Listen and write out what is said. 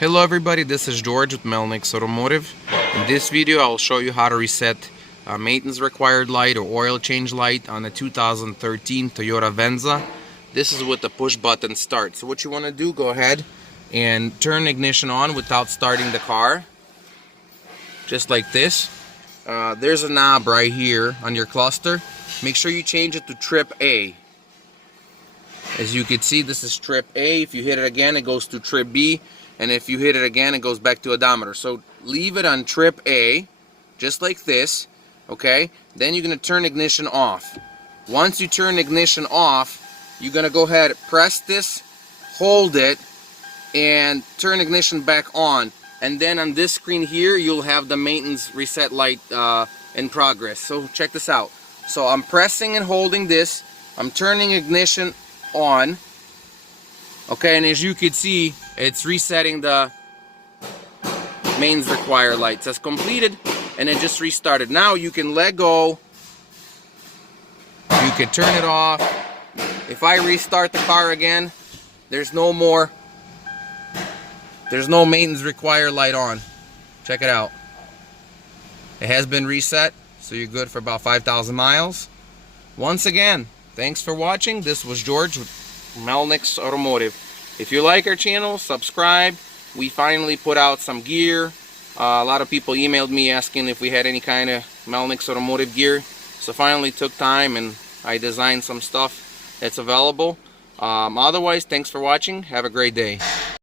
Hello everybody, this is George with Melnick's Automotive. In this video I'll show you how to reset a maintenance required light or oil change light on a 2013 Toyota Venza. This is with the push button start. So what you want to do, go ahead and turn ignition on without starting the car. Just like this. There's a knob right here on your cluster. Make sure you change it to trip A. As you can see, this is trip A. If you hit it again, it goes to trip B. And if you hit it again, it goes back to odometer. So leave it on trip A, just like this, okay? Then you're going to turn ignition off. Once you turn ignition off, you're going to go ahead, press this, hold it, and turn ignition back on. And then on this screen here, you'll have the maintenance reset light in progress. So check this out. So I'm pressing and holding this. I'm turning ignition on. Okay, and as you can see, it's resetting the maintenance required light. It says completed, and it just restarted. Now you can let go. You can turn it off. If I restart the car again, there's no maintenance required light on. Check it out. It has been reset, so you're good for about 5,000 miles. Once again, thanks for watching. This was George with Melnick's Automotive. If you like our channel, subscribe. We finally put out some gear. A lot of people emailed me asking if we had any kind of Melnick's Automotive gear. So finally took time and I designed some stuff that's available. Otherwise, thanks for watching. Have a great day.